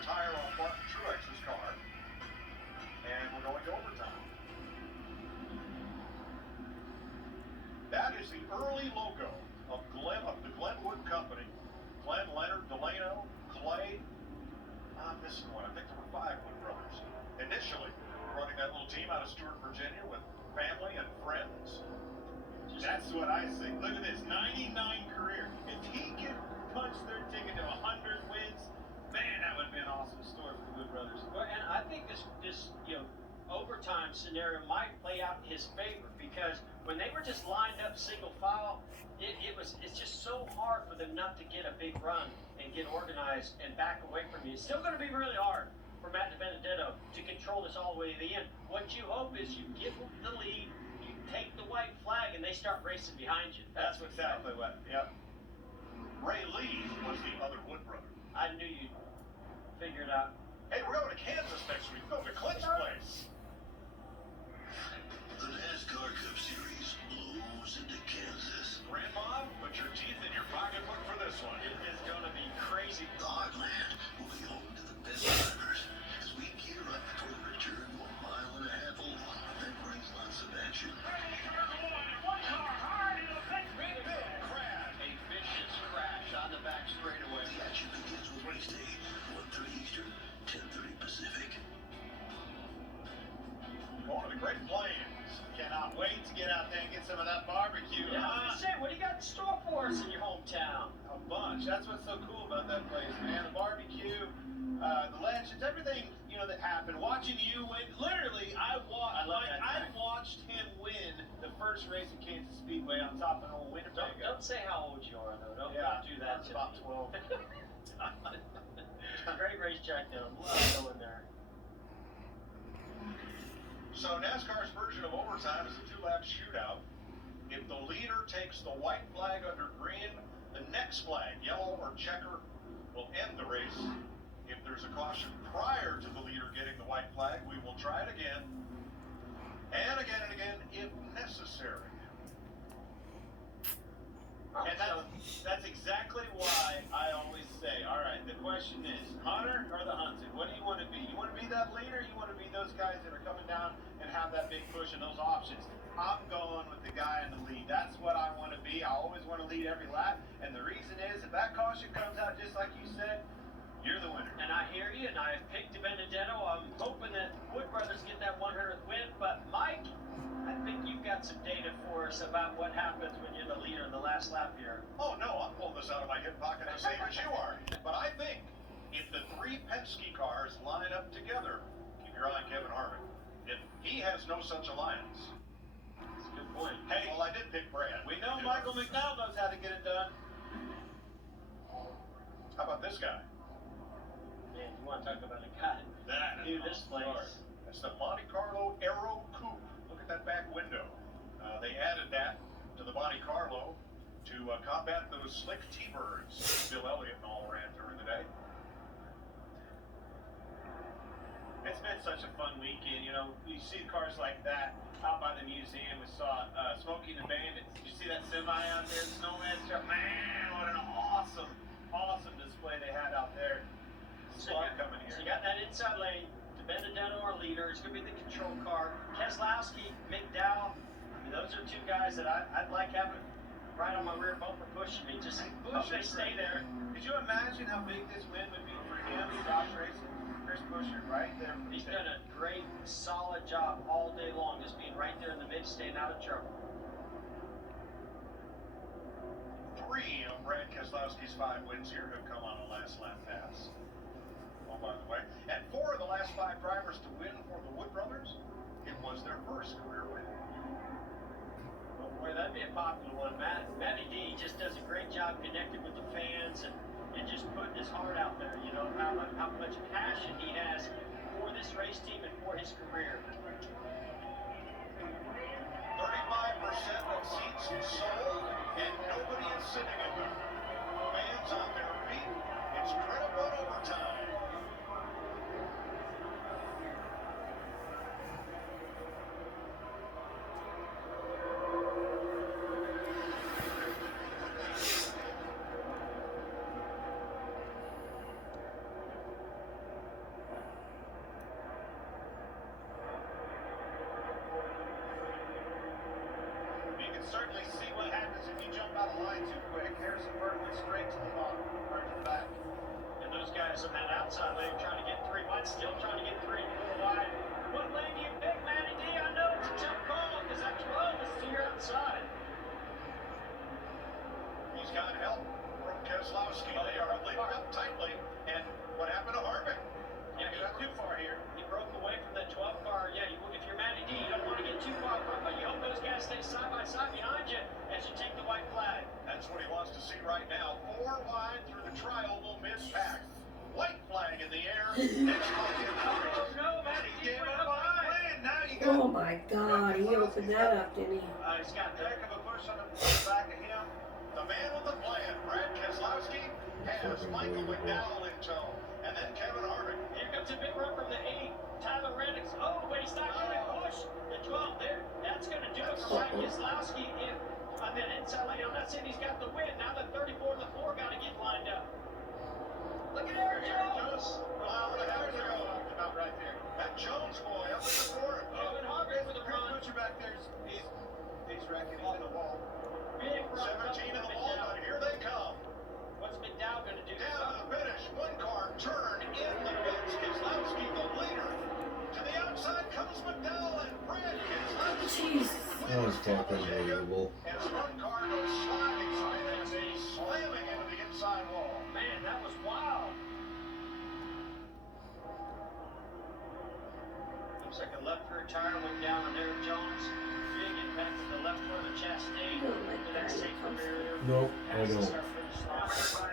a tire on Martin Truex's car. And we're going to overtime. That is the early logo of the Glenwood Company. Glenn, Leonard, Delano, Clay. I'm missing one. I think there were 5 Wood brothers. Initially, running that little team out of Stewart, Virginia, with family and friends. That's what I say. Look at this, 99 career. If he could punch their ticket to 100 wins, man, that would be an awesome story for the Wood brothers. Well, and I think this overtime scenario might play out in his favor, because when they were just lined up single file, it's just so hard for them not to get a big run and get organized and back away from you. It's still going to be really hard for Matt DiBenedetto to control this all the way to the end. What you hope is you give them the lead, you take the white flag, and they start racing behind you. That's exactly what. Yep. Ray Lee was the other Wood brother. I knew you'd figure it out. Hey, we're going to Kansas next week. Go to Clint's place. The NASCAR Cup Series blows into Kansas. Grandma, put your teeth in your pocketbook for this one. It is going to be crazy. The Heartland will be home to the best drivers as we gear up for the return to a mile-and-a-half oval that brings lots of action. Big crash. A vicious crash on the back straightaway. The action begins with race day, 1:30 Eastern, 10:30 Pacific. Going to the Great Plains. Cannot wait to get out there and get some of that barbecue. Yeah, I was gonna say, what do you got in store for us in your hometown? A bunch. That's what's so cool about that place, man. The barbecue, the legends, everything that happened. Watching you win. Literally, I watched him win the first race at Kansas Speedway on top of an old Winnebago. Don't say how old you are, though. Don't do that. That's about 12. Great racetrack, though. Love going there. So NASCAR's version of overtime is a 2-lap shootout. If the leader takes the white flag under green, the next flag, yellow or checker, will end the race. If there's a caution prior to the leader getting the white flag, we will try it again, and again and again, if necessary. And that's exactly why I always say, all right, the question is, hunter or the hunted? What do you want to be? You want to be that leader? You want to be those guys that are coming down and have that big push and those options? I'm going with the guy in the lead. That's what I want to be. I always want to lead every lap. And the reason is, if that caution comes out just like you said, you're the winner. And I hear you, and I have picked DiBenedetto. I'm hoping that Wood brothers get that 100th win. But Mike, I think you've got some data for us about what happens when you're the leader in the last lap here. Oh, no, I'm pulling this out of my hip pocket the same as you are. But I think if the 3 Penske cars line up together, keep your eye on Kevin Harvick. If he has no such alliance. That's a good point. Hey, well, I did pick Brad. We know Michael McDowell knows how to get it done. How about this guy? Man, you want to talk about a guy That do is this place. That's the Monte Carlo Aero Coupe. Look at that back window. They added that to the Monte Carlo to combat those slick T-birds Bill Elliott and all ran during the day. It's been such a fun weekend. You see cars like that out by the museum. We saw Smokey and the Bandit. Did you see that semi out there? Snowman's truck. Man, what an awesome display they had out there. So you got that inside lane. DiBenedetto, our leader, is going to be the control car. Keselowski, McDowell. Those are 2 guys that I'd like having right on my rear bumper pushing me. Just hope they stay there. Could you imagine how big this win would be for him? Josh Racing, Chris Buescher, right there. He's done a great, solid job all day long, just being right there in the mid, staying out of trouble. 3 of Brad Keselowski's 5 wins here have come on a last lap pass. Oh, by the way. And 4 of the last 5 drivers to win for the Wood brothers, it was their first career win. Well, boy, that'd be a popular one. Matty D just does a great job connecting with the fans and just putting his heart out there. How much passion he has for this race team and for his career. 35% of seats sold, and nobody is sitting in them. Fans on their feet. It's critical overtime. too quick. Harrison Burton went straight to the bottom, or to the back. And those guys on that outside lane trying to get three. Mine's still trying to get 3 more wide. What lane do you pick, Matty D? I know it's a tough call because that 12 is to your outside. He's got help from Keselowski. They are linked up tightly. And what happened to Harvick? Yeah, He got too far here. He broke away from that 12 car. Yeah, if you're Matty D, you don't want to get too far apart, but you hope those guys stay side by side behind you as you take the white flag. That's what he wants to see right now. 4 wide through the tri-oval mid-pack. White flag in the air. Next flag in the race. Oh no, Matty D Gave went up up on his high. plan. Now you got Oh my God, he opened that up, didn't he? He's got a heck of a push on the back of him. The man with the plan, Brad Keselowski, has Michael McDowell in tow. And then Kevin Harvick. Here comes a big run from the 8. Tyler Reddick's. Oh, but he's not going to push the 12 there. That's going to do it for Mike Keselowski on that inside lane. I'm not saying he's got the win. Now the 34 and the 4 got to get lined up. Look at Aaron Jones. Wow, what a hell There's to a go. talked about right there. That Jones boy up in the fourth. Kevin Harvick with a Chris run. Butcher back there, he's wrecking. He's in the wall. Big run. 17 in the wall, but here they come. What's McDowell going to do? Down to the finish. One car turn in the pits. Keselowski the leader. To the outside comes McDowell and Brad Keselowski. Jesus. That was fucking unbelievable. As one car goes sliding, slamming into the inside wall. Man, that was wild. Looks like a left rear tire went down on Aaron Jones. Big impact with the left foot of Chastain. I don't like To that. that safety barrier. Nope, I Has to don't. start finish line.